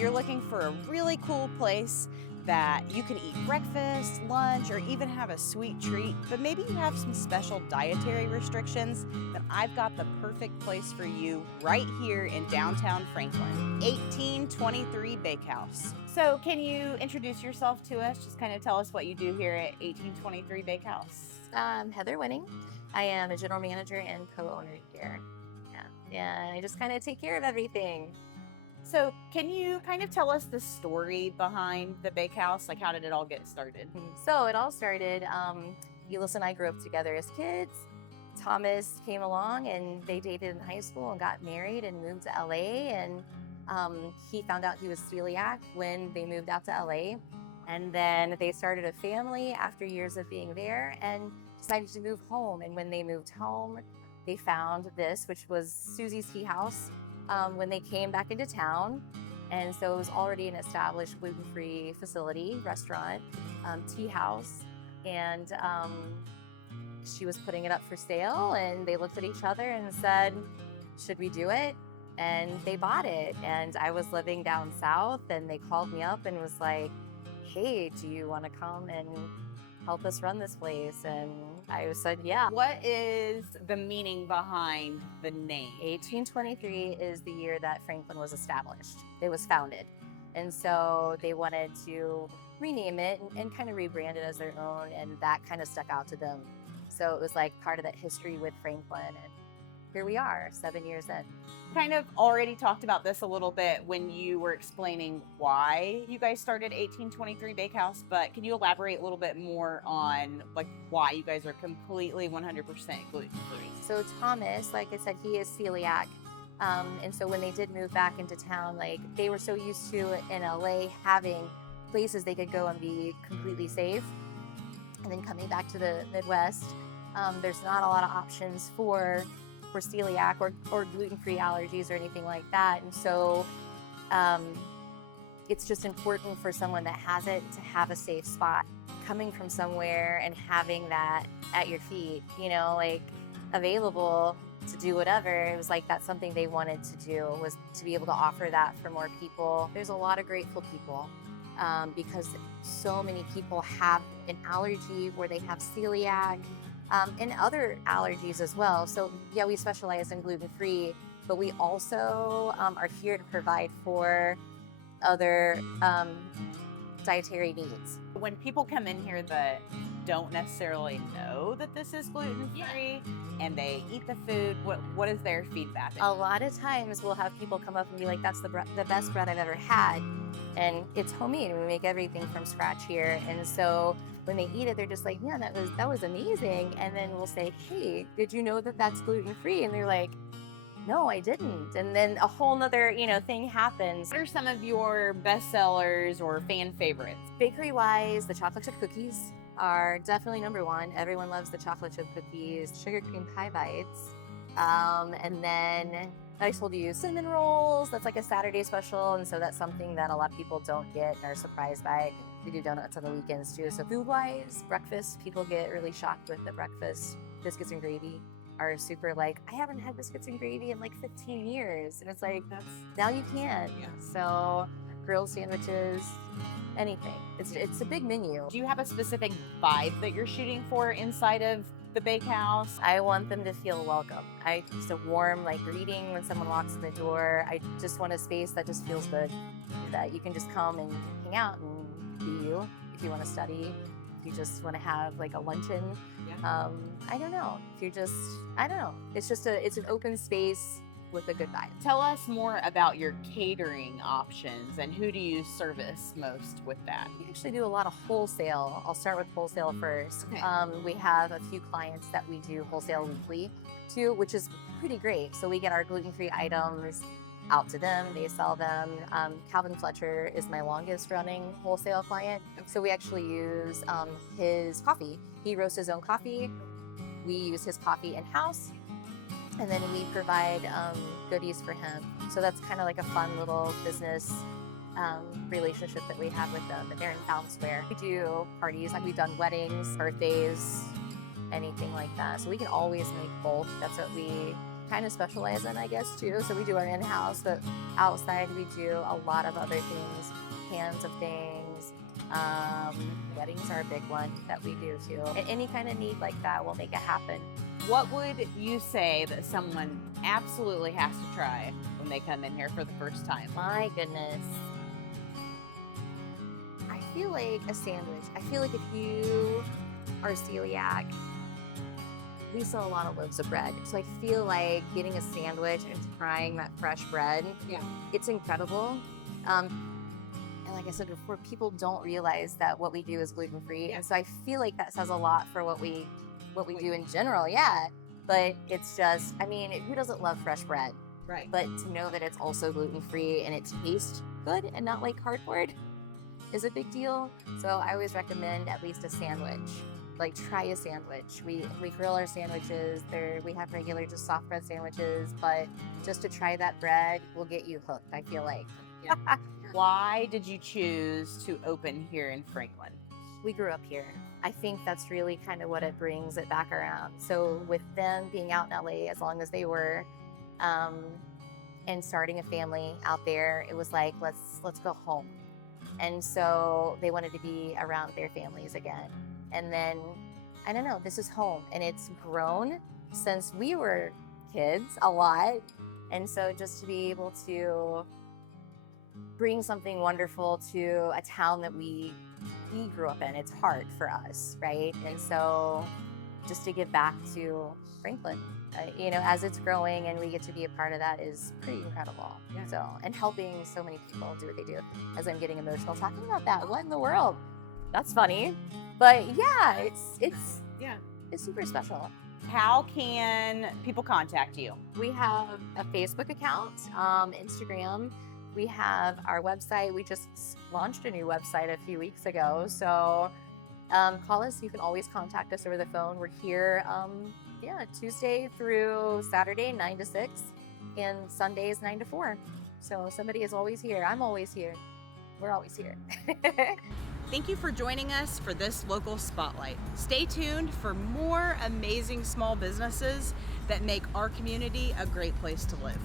you're looking for a really cool place that you can eat breakfast, lunch, or even have a sweet treat, but maybe you have some special dietary restrictions, then I've got the perfect place for you right here in downtown Franklin, 1823 Bakehouse. So can you introduce yourself to us? Just kind of tell us what you do here at 1823 Bakehouse. Heather Winning. I am a general manager and co-owner here. Yeah, and I just kind of take care of everything. So can you kind of tell us the story behind the bakehouse? Like, how did it all get started? So it all started, Elis and I grew up together as kids. Thomas came along and they dated in high school and got married and moved to LA. And he found out he was celiac when they moved out to LA. And then they started a family after years of being there and decided to move home. And when they moved home, they found this, which was Susie's Tea House, when they came back into town. And so it was already an established gluten-free facility, restaurant, tea house. And she was putting it up for sale and they looked at each other and said, should we do it? And they bought it. And I was living down south and they called me up and was like, hey, do you want to come and help us run this place? And I said, yeah. What is the meaning behind the name? 1823 is the year that Franklin was established. It was founded. And so they wanted to rename it and kind of rebrand it as their own. And that kind of stuck out to them. So it was like part of that history with Franklin. And here we are, 7 years in. Kind of already talked about this a little bit when you were explaining why you guys started 1823 Bakehouse, but can you elaborate a little bit more on like why you guys are completely 100% gluten-free? So Thomas, like I said, he is celiac. And so when they did move back into town, like they were so used to in LA having places they could go and be completely safe. And then coming back to the Midwest, there's not a lot of options for celiac or gluten-free allergies or anything like that. And so it's just important for someone that has it to have a safe spot. Coming from somewhere and having that at your feet, like available to do whatever, it was like that's something they wanted to do, was to be able to offer that for more people. There's a lot of grateful people because so many people have an allergy where they have celiac, and other allergies as well. So yeah, we specialize in gluten-free, but we also are here to provide for other dietary needs. When people come in here that don't necessarily know that this is gluten-free and they eat the food, what is their feedback? A lot of times we'll have people come up and be like, that's the best bread I've ever had. And it's homemade. We make everything from scratch here. And so when they eat it, they're just like, yeah, that was amazing. And then we'll say, hey, did you know that that's gluten-free? And they're like, no, I didn't. And then a whole nother, thing happens. What are some of your best sellers or fan favorites? Bakery-wise, the chocolate chip cookies are definitely number one. Everyone loves the chocolate chip cookies, sugar cream pie bites. And then I told you cinnamon rolls. That's like a Saturday special. And so that's something that a lot of people don't get and are surprised by. We do donuts on the weekends too. So food-wise, breakfast, people get really shocked with the breakfast. Biscuits and gravy are super like, I haven't had biscuits and gravy in like 15 years. And it's like, now you can. Yeah. So grilled sandwiches, anything. It's a big menu. Do you have a specific vibe that you're shooting for inside of the bakehouse? I want them to feel welcome. Just a warm greeting when someone walks in the door. I just want a space that just feels good, that you can just come and hang out and be you. If you want to study, if you just want to have like a luncheon, I don't know. If you're just, I don't know. It's an open space with a good vibe. Tell us more about your catering options and who do you service most with that? We actually do a lot of wholesale. I'll start with wholesale first. Okay. We have a few clients that we do wholesale weekly to, which is pretty great. So we get our gluten-free items out to them, they sell them. Calvin Fletcher is my longest running wholesale client. So we actually use his coffee. He roasts his own coffee. We use his coffee in-house. And then we provide goodies for him. So that's kind of like a fun little business relationship that we have with them. And they're in Town Square. We do parties, like we've done weddings, birthdays, anything like that. So we can always make both. That's what we kind of specialize in, I guess, too. So we do our in-house, but outside we do a lot of other things, cans of things. Weddings are a big one that we do too. Any kind of need like that, we'll make it happen. What would you say that someone absolutely has to try when they come in here for the first time? My goodness. I feel like a sandwich. I feel like if you are celiac, we sell a lot of loaves of bread. So I feel like getting a sandwich and trying that fresh bread, it's incredible. And like I said before, people don't realize that what we do is gluten-free. And so I feel like that says a lot for what we do in general. Yeah. But it's just, I mean, who doesn't love fresh bread? Right. But to know that it's also gluten-free and it tastes good and not like cardboard is a big deal. So I always recommend at least a sandwich. Like, try a sandwich. We grill our sandwiches. We have regular just soft bread sandwiches, but just to try that bread will get you hooked, I feel like. Yeah. Why did you choose to open here in Franklin? We grew up here. I think that's really kind of what it brings it back around. So with them being out in LA as long as they were, and starting a family out there, it was like, let's go home. And so they wanted to be around their families again. And then, I don't know, this is home, and it's grown since we were kids a lot. And so just to be able to bring something wonderful to a town that we grew up in, it's hard for us, right? And so just to give back to Franklin, as it's growing and we get to be a part of that is pretty incredible. Yeah. So, and helping so many people do what they do. As I'm getting emotional talking about that, what in the world? That's funny. But yeah, it's super special. How can people contact you? We have a Facebook account, Instagram. We have our website. We just launched a new website a few weeks ago. So call us. You can always contact us over the phone. We're here Tuesday through Saturday, 9 to 6, and Sundays, 9 to 4. So somebody is always here. I'm always here. We're always here. Thank you for joining us for this local spotlight. Stay tuned for more amazing small businesses that make our community a great place to live.